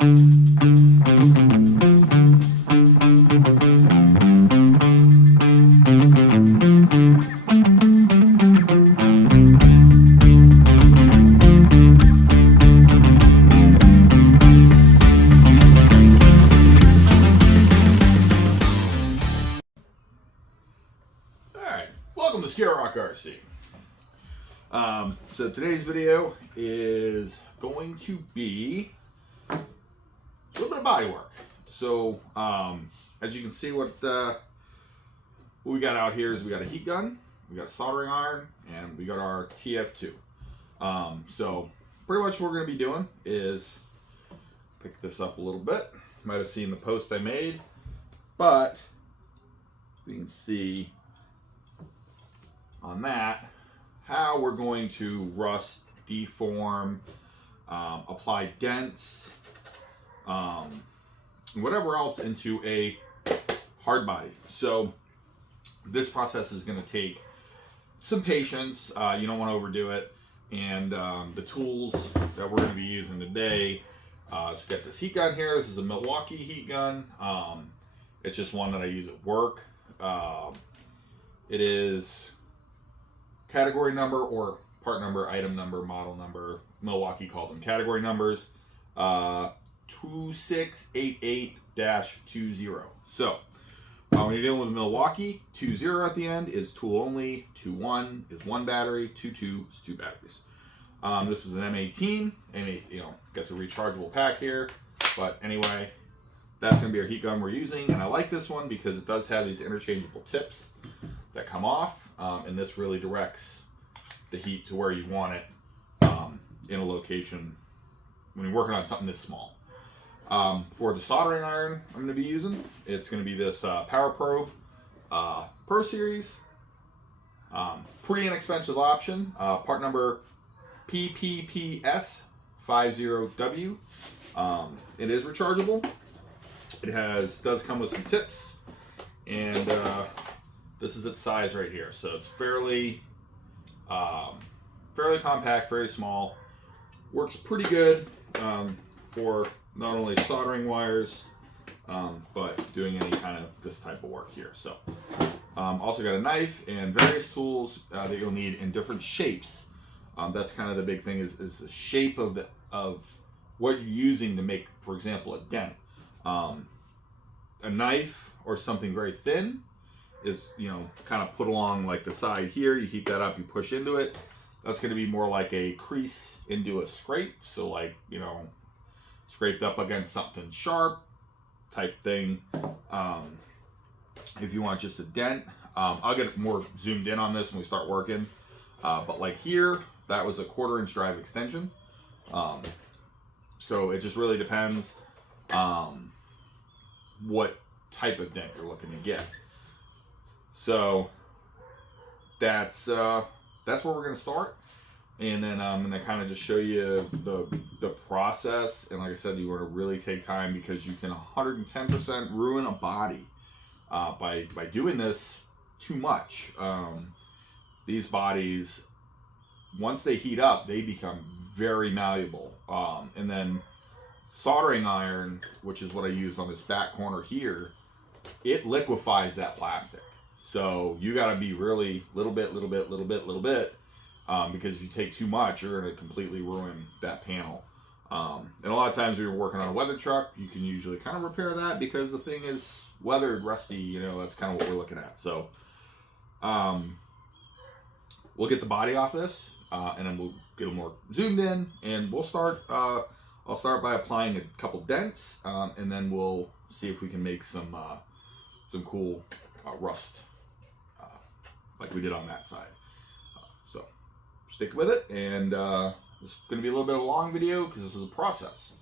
Welcome to Scare Rock RC. So today's video is going to be a little bit of body work. So as you can see, what we got out here is we got a heat gun, we got a soldering iron, and we got our TF2. So pretty much what we're going to be doing is pick this up a little bit. Might have seen the post I made, but you can see on that how we're going to rust, deform, apply dents, whatever else into a hard body. So this process is going to take some patience. You don't want to overdo it, and the tools that we're going to be using today, so we got this heat gun here. This is a Milwaukee heat gun. It's just one that I use at work. It is category number or part number, item number, model number. Milwaukee calls them category numbers. 2688-20. So when you're dealing with Milwaukee, 20 at the end is tool only. 21 is one battery. 22 is two batteries. This is an M18. Got the rechargeable pack here. But anyway, that's going to be our heat gun we're using. And I like this one because it does have these interchangeable tips that come off. And this really directs the heat to where you want it in a location when you're working on something this small. For the soldering iron I'm going to be using, it's going to be this Power Pro Pro Series. Pretty inexpensive option. Part number PPPS50W. It is rechargeable. It does come with some tips, and this is its size right here. So it's fairly compact, very small. Works pretty good for not only soldering wires, but doing any kind of this type of work here. So also got a knife and various tools that you'll need in different shapes. That's kind of the big thing is the shape of what you're using to make, for example, a dent. A knife or something very thin is, kind of put along like the side here. You heat that up, you push into it. That's going to be more like a crease into a scrape. So like, scraped up against something sharp type thing. If you want just a dent, I'll get more zoomed in on this when we start working. But like here, that was a 1/4-inch drive extension. So it just really depends what type of dent you're looking to get. So that's where we're going to start, and then I'm going to kind of just show you the process. And like I said, you want to really take time because you can 110% ruin a body by doing this too much. These bodies, once they heat up, they become very malleable, and then soldering iron, which is what I use on this back corner here, it liquefies that plastic. So you got to be really little bit, because if you take too much, you're going to completely ruin that panel. And a lot of times when you're working on a weather truck, you can usually kind of repair that because the thing is weathered, rusty. That's kind of what we're looking at. So we'll get the body off this, and then we'll get a more zoomed in, and we'll start. I'll start by applying a couple dents, and then we'll see if we can make some cool rust like we did on that side. So stick with it, and this is going to be a little bit of a long video because this is a process.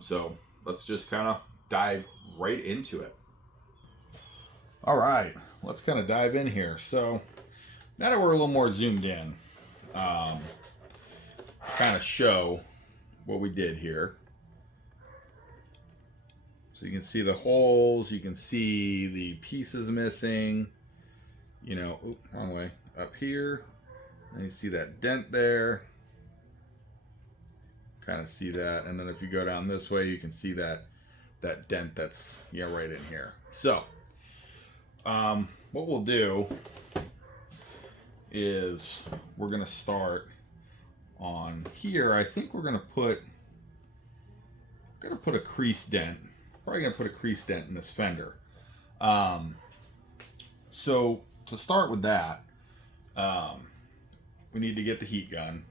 So let's just kind of dive right into it. All right, let's kind of dive in here. So now that we're a little more zoomed in, kind of show what we did here. So you can see the holes, you can see the pieces missing, wrong way, up here, and you see that dent there. kind of see that. And then if you go down this way, you can see that dent that's right in here. So what we'll do is we're gonna start on here. I think we're gonna put a crease dent. Probably gonna put a crease dent in this fender. So to start with that, we need to get the heat gun,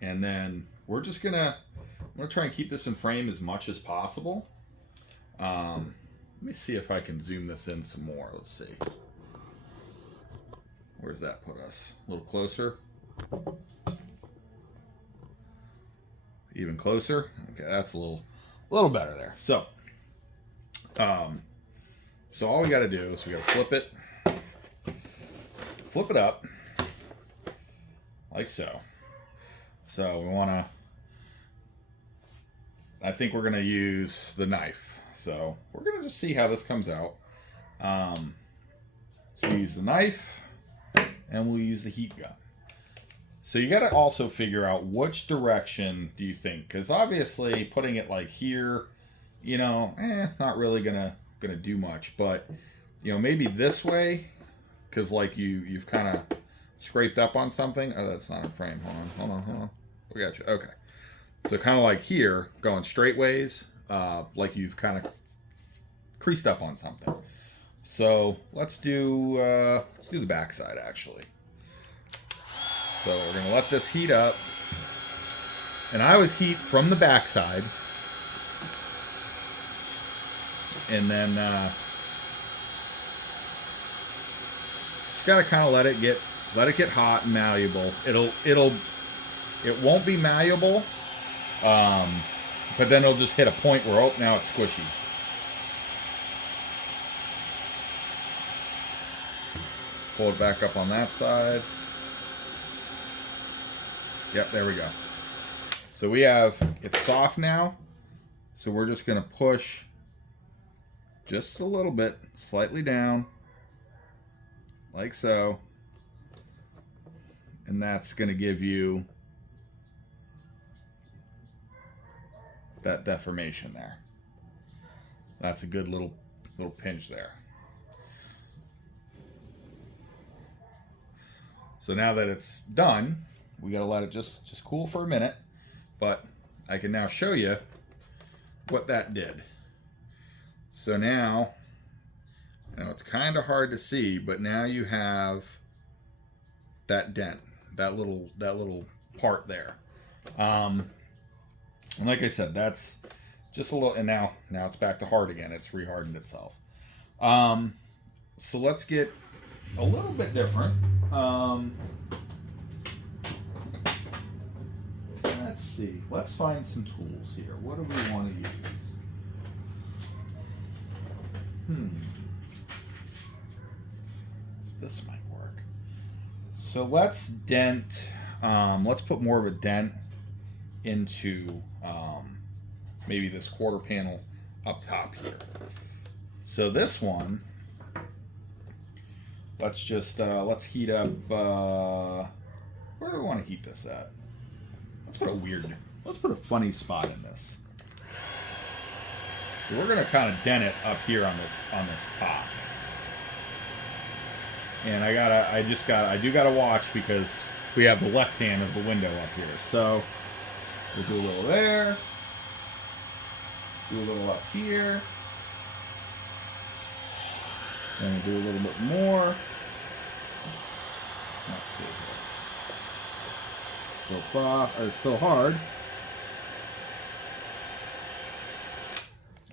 and then I'm gonna try and keep this in frame as much as possible. Let me see if I can zoom this in some more. Let's see. Where does that put us? A little closer? Even closer? Okay, that's a little better there. So, all we got to do is we got to flip it up, like so. So we want to, I think we're going to use the knife. So we're going to just see how this comes out. So we use the knife, and we'll use the heat gun. So you got to also figure out which direction do you think, because obviously putting it like here, not really gonna do much, but maybe this way, because like you've kind of scraped up on something. Oh, that's not in frame. Hold on. We got you. Okay. So kind of like here, going straight ways, like you've kind of creased up on something. So let's do the backside actually. So we're gonna let this heat up, and I always heat from the backside, and then just gotta kind of let it get hot and malleable. It won't be malleable, but then it'll just hit a point where now it's squishy. Pull it back up on that side. Yep, there we go. So it's soft now. So we're just gonna push just a little bit, slightly down, like so. And that's gonna give you that deformation there. That's a good little pinch there. So now that it's done, we gotta let it just cool for a minute, but I can now show you what that did. So now, I know it's kind of hard to see, but now you have that dent, that little part there. And like I said, that's just a little, and now it's back to hard again. It's rehardened itself. So let's get a little bit different. Let's see. Let's find some tools here. What do we want to use? This might work. So let's dent. Let's put more of a dent into maybe this quarter panel up top here. So this one, let's heat up. Where do we want to heat this at? Let's put a funny spot in this. So we're gonna kind of dent it up here on this top. And I do gotta watch because we have the Lexan of the window up here. So we'll do a little there, do a little up here, and we'll do a little bit more. Let's see here. Still soft, or still hard.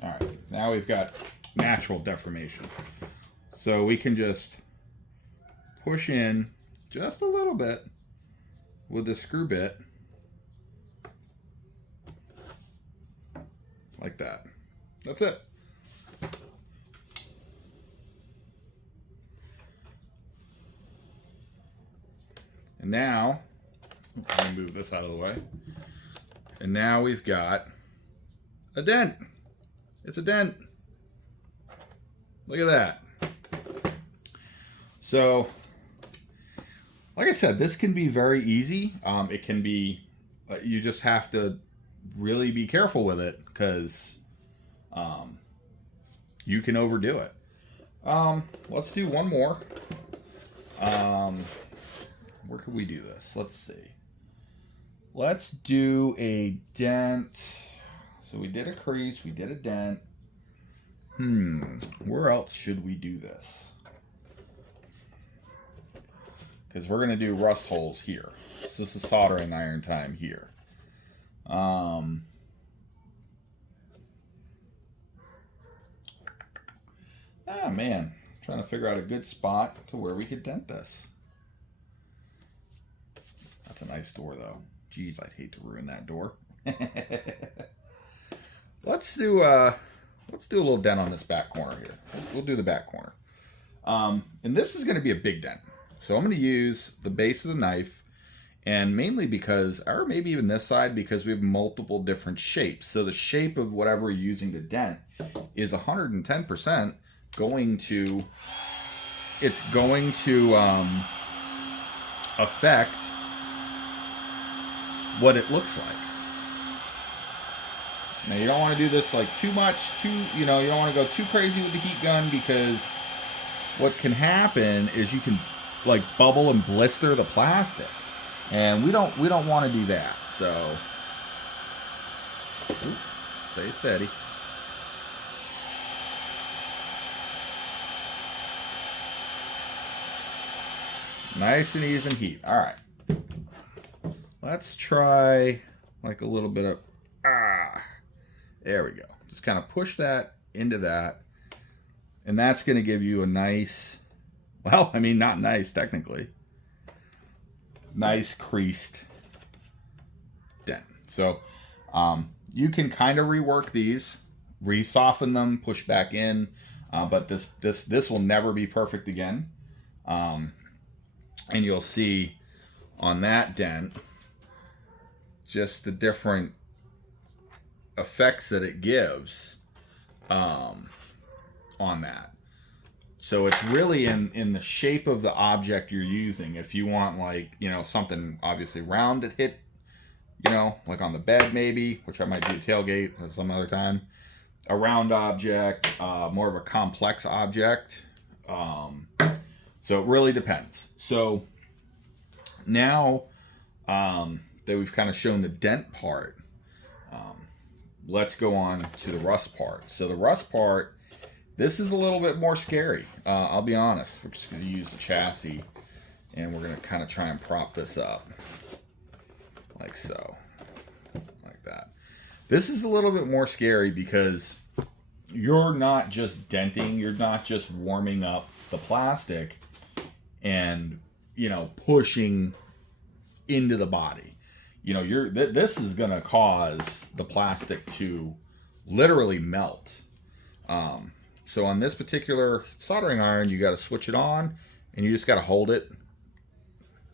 All right, now we've got natural deformation. So we can just push in just a little bit with the screw bit, like that. That's it. And now, let me move this out of the way. And now we've got a dent. It's a dent. Look at that. So, like I said, this can be very easy. It can be, you just have to really be careful with it, because you can overdo it. Let's do one more. Where can we do this? Let's see. Let's do a dent. So we did a crease, we did a dent. Where else should we do this? Because we're going to do rust holes here. So this is soldering iron time here. Man, trying to figure out a good spot to where we could dent this. That's a nice door, though. Jeez, I'd hate to ruin that door. Let's do a little dent on this back corner here. We'll do the back corner. And this is going to be a big dent. So I'm going to use the base of the knife, and mainly because, or maybe even this side, because we have multiple different shapes. So the shape of whatever we're using to dent is 110% going to, it's going to affect what it looks like. Now you don't want to do this like too much, you don't want to go too crazy with the heat gun, because what can happen is you can like bubble and blister the plastic, and we don't want to do that. So stay steady. Nice and even heat. All right. Let's try like a little bit of, there we go. Just kind of push that into that. And that's going to give you a nice, well, I mean, not nice technically, nice creased dent. So you can kind of rework these, re-soften them, push back in, but this will never be perfect again. And you'll see on that dent just the different effects that it gives on that. So it's really in the shape of the object you're using. If you want, like, something obviously round to hit, like on the bed maybe, which I might do a tailgate some other time, a round object, more of a complex object. So it really depends. So now that we've kind of shown the dent part, let's go on to the rust part. So the rust part, this is a little bit more scary. I'll be honest. We're just going to use the chassis, and we're going to kind of try and prop this up like so, like that. This is a little bit more scary because you're not just denting, you're not just warming up the plastic and pushing into the body. This is gonna cause the plastic to literally melt. So on this particular soldering iron, you got to switch it on, and you just got to hold it.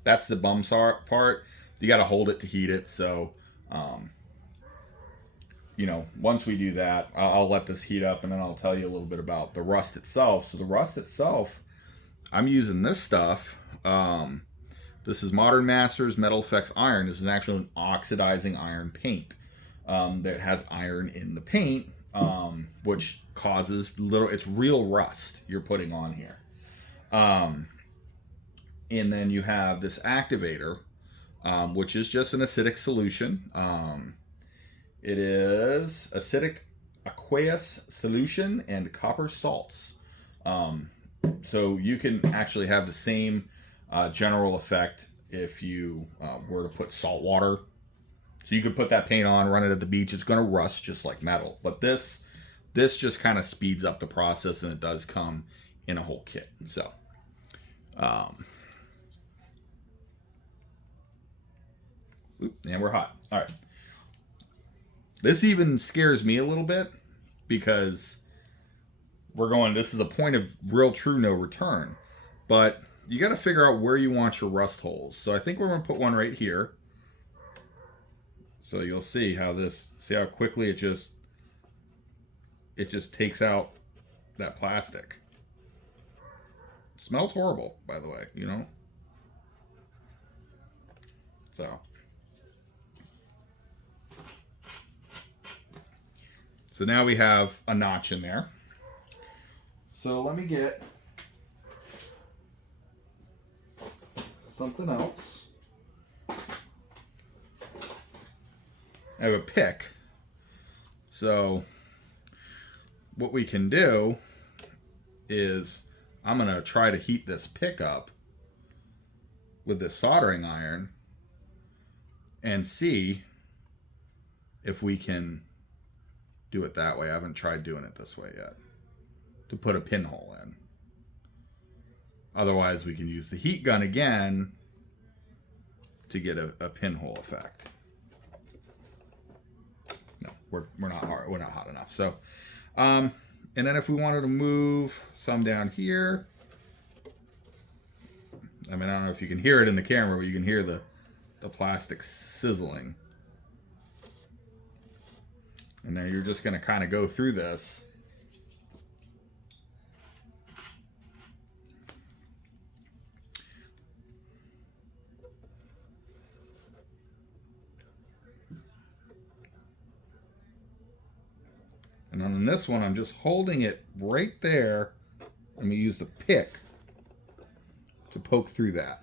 That's the bum part. You got to hold it to heat it. So once we do that, I'll let this heat up, and then I'll tell you a little bit about the rust itself. So the rust itself, I'm using this stuff. This is Modern Masters Metal Effects Iron. This is actually an oxidizing iron paint that has iron in the paint, which causes it's real rust you're putting on here. And then you have this activator, which is just an acidic solution. It is acidic aqueous solution and copper salts. So you can actually have the same general effect if you were to put salt water. So you could put that paint on, run it at the beach. It's going to rust just like metal. But this just kind of speeds up the process, and it does come in a whole kit. So, and we're hot. All right. This even scares me a little bit because this is a point of real true no return. But you got to figure out where you want your rust holes. So I think we're going to put one right here. So you'll see how quickly it just takes out that plastic. It smells horrible, by the way, So So now we have a notch in there. So let me get something else. I have a pick. So what we can do is I'm going to try to heat this pick up with this soldering iron and see if we can do it that way. I haven't tried doing it this way yet, to put a pinhole in. Otherwise, we can use the heat gun again to get a pinhole effect. No, we're not hard. We're not hot enough. So, and then if we wanted to move some down here, I mean, I don't know if you can hear it in the camera, but you can hear the plastic sizzling. And then you're just going to kind of go through this. And on this one, I'm just holding it right there. Let me use the pick to poke through that.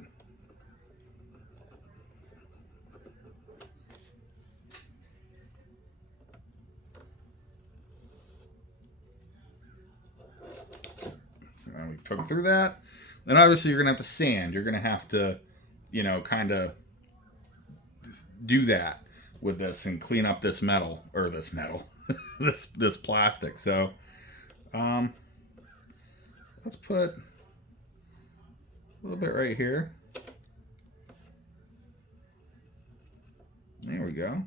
And we poke through that. Then obviously you're going to have to sand. You're going to have to, you know, kind of do that with this and clean up this metal, or this metal, this plastic. So, let's put a little bit right here. There we go.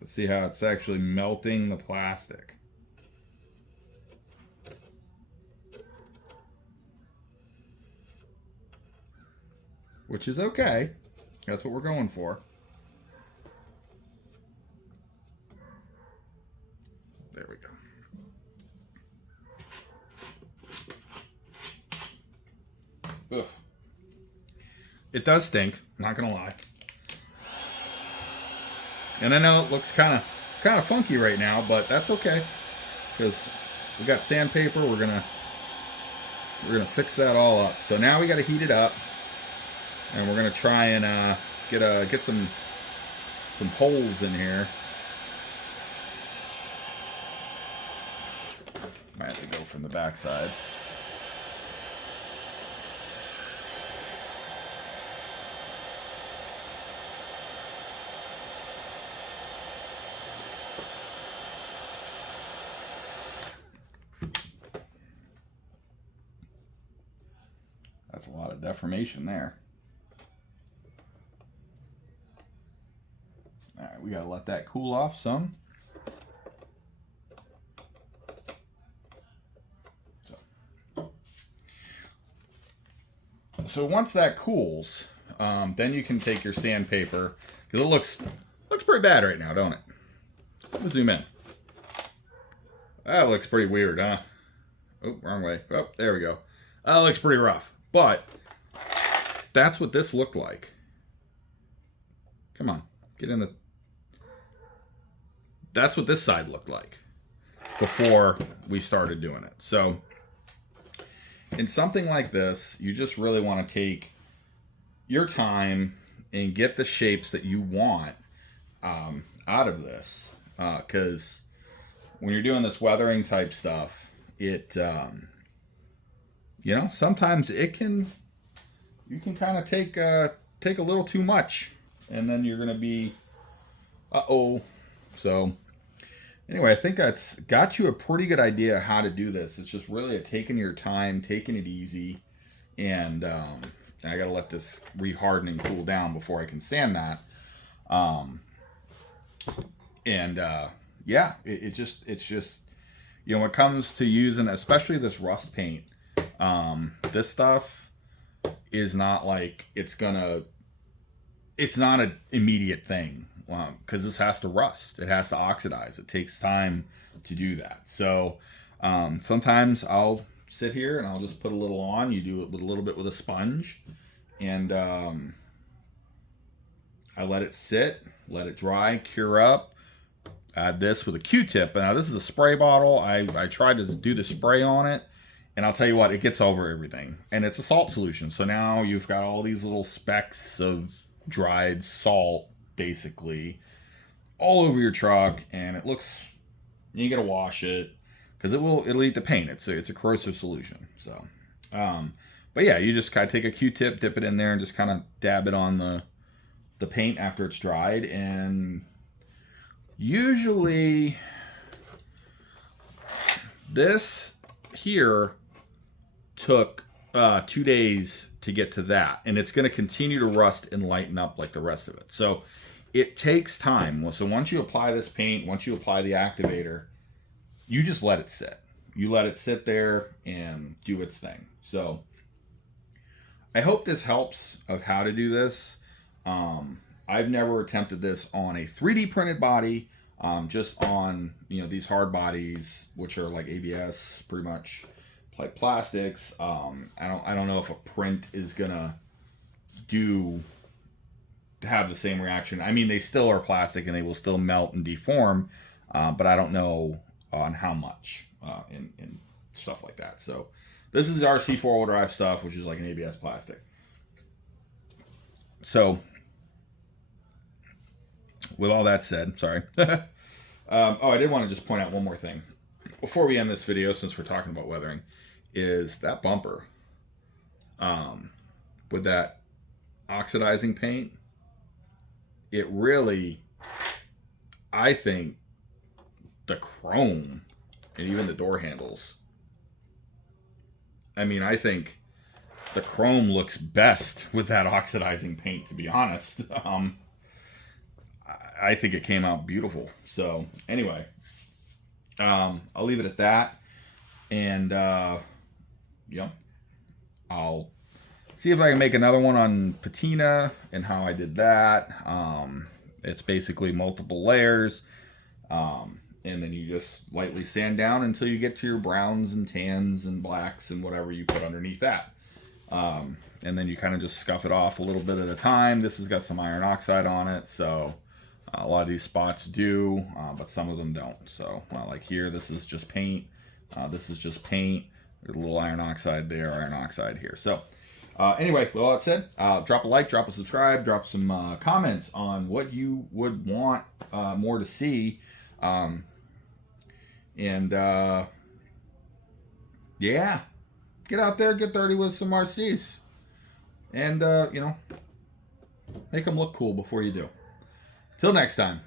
Let's see how it's actually melting the plastic. Which is okay. That's what we're going for. There we go. Ugh. It does stink, not gonna lie. And I know it looks kind of funky right now, but that's okay, because we got sandpaper. We're gonna fix that all up. So now we got to heat it up, and we're gonna try and get some holes in here. Might have to go from the back side. That's a lot of deformation there. All right, we gotta let that cool off some. So once that cools, then you can take your sandpaper, because it looks pretty bad right now, don't it? Let me zoom in. That looks pretty weird, huh? Oh, wrong way. Oh, there we go. That looks pretty rough. But that's what this looked like. Come on, get in the... That's what this side looked like before we started doing it. So in something like this, you just really want to take your time and get the shapes that you want out of this. Because when you're doing this weathering type stuff, it... you know, sometimes you can kind of take a little too much, and then you're going to be, uh-oh. So anyway, I think that's got you a pretty good idea how to do this. It's just really taking your time, taking it easy, and I got to let this reharden and cool down before I can sand that. Yeah, it's just, you know, when it comes to using, especially this rust paint, this stuff is not like it's not an immediate thing, because this has to rust, it has to oxidize, it takes time to do that. So sometimes I'll sit here and I'll just put a little on. You do it with a little bit with a sponge, and I let it sit, let it dry, cure up. Add this with a Q-tip. Now this is a spray bottle. I tried to do the spray on it, and I'll tell you what, it gets over everything. And it's a salt solution. So now you've got all these little specks of dried salt, basically, all over your truck, and it looks, you gotta wash it because it'll eat the paint. It's a corrosive solution. So, but yeah, you just kind of take a Q-tip, dip it in there, and just kind of dab it on the paint after it's dried. And usually this here took 2 days to get to that, and it's going to continue to rust and lighten up like the rest of it. So it takes time. So once you apply this paint, once you apply the activator, you just let it sit. You let it sit there and do its thing. So I hope this helps of how to do this. I've never attempted this on a 3D printed body, just on, you know, these hard bodies, which are like ABS, pretty much like plastics. I don't know if a print is gonna have the same reaction. I mean, they still are plastic and they will still melt and deform, but I don't know on how much and stuff like that. So this is RC4WD drive stuff, which is like an ABS plastic. So with all that said, sorry. I did want to just point out one more thing before we end this video, since we're talking about weathering, is that bumper with that oxidizing paint. It really, I think the chrome and even the door handles, I mean, I think the chrome looks best with that oxidizing paint, to be honest. I think it came out beautiful. So anyway, I'll leave it at that. And, yeah, I'll see if I can make another one on patina and how I did that. It's basically multiple layers. And then you just lightly sand down until you get to your browns and tans and blacks and whatever you put underneath that. And then you kind of just scuff it off a little bit at a time. This has got some iron oxide on it, so a lot of these spots do, but some of them don't. So like here, this is just paint. This is just paint. There's a little iron oxide there, iron oxide here. So anyway, with all that said, drop a like, drop a subscribe, drop some comments on what you would want more to see. Yeah, get out there, get dirty with some RCs, and you know, make them look cool before you do. Till next time.